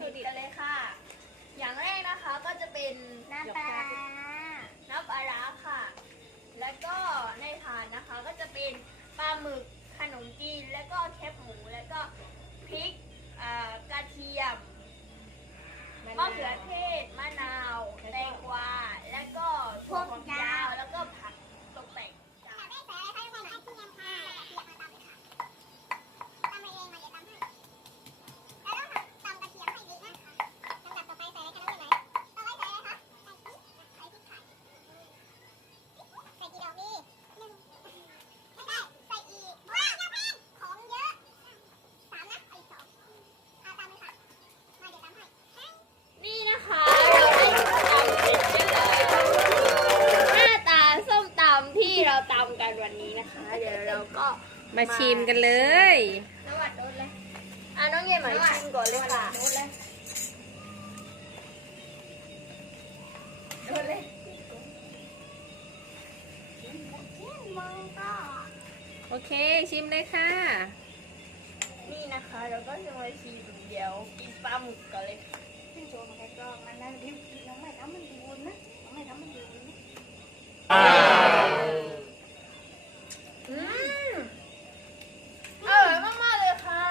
ถุดิบกันเลยค่ะ อย่างแรกนะคะก็จะเป็นน้ำปลาน้ำปลาร้าค่ะ แล้วก็ในถาดนะคะก็จะเป็นปลาหมึกขนมจีน แล้วก็แคบหมู แล้วก็พริกกระเทียมมะเขือเท วันนี้นะคะ เดี๋ยวเราก็มาชิมกันเลยนวัดโดนเลยอะน้องเย็นหมายชิมก่อนเลยค่ะโดนเลยโดนเลยมังก็โอเคชิมเลยค่ะ นี่นะคะเราก็จะมาชิมเดี๋ยวกินปลาหมึกก่อนเลยขึ้นโชว์มาใกล้ๆมันนะดิน้องใหม่ทำมันดูนะน้องใหม่ทำมันดูนะ อืมอร่อยมากๆเลยค่ะ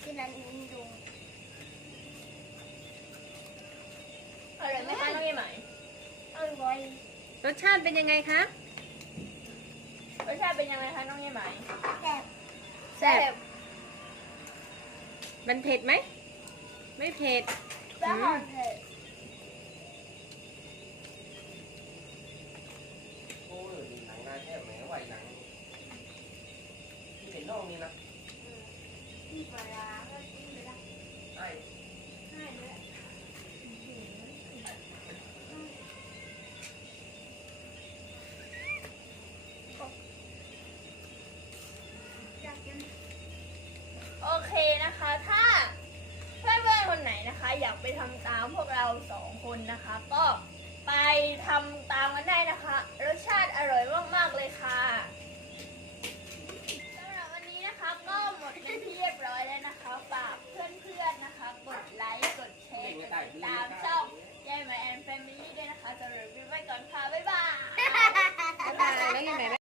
นี่คือนั้นนี่ดูอร่อยไหมคะน้องเย็นไหมอร่อยรสชาติเป็นยังไงคะ รสชาติเป็นยังไงคะน้องเย็นไหมแต่แซ่บมันเผ็ดไหม ไม่เผ็ดแซ่บหอมเผ็ดโอ้ยหนังนาแค่แหมไหวหนังที่เห็นน้องนี่นะ โอเคนะคะ ถ้าเพื่อนๆคนไหนนะคะ อยากไปทำตามพวกเราสองคนนะคะ ก็ไปทำตามกันได้นะคะ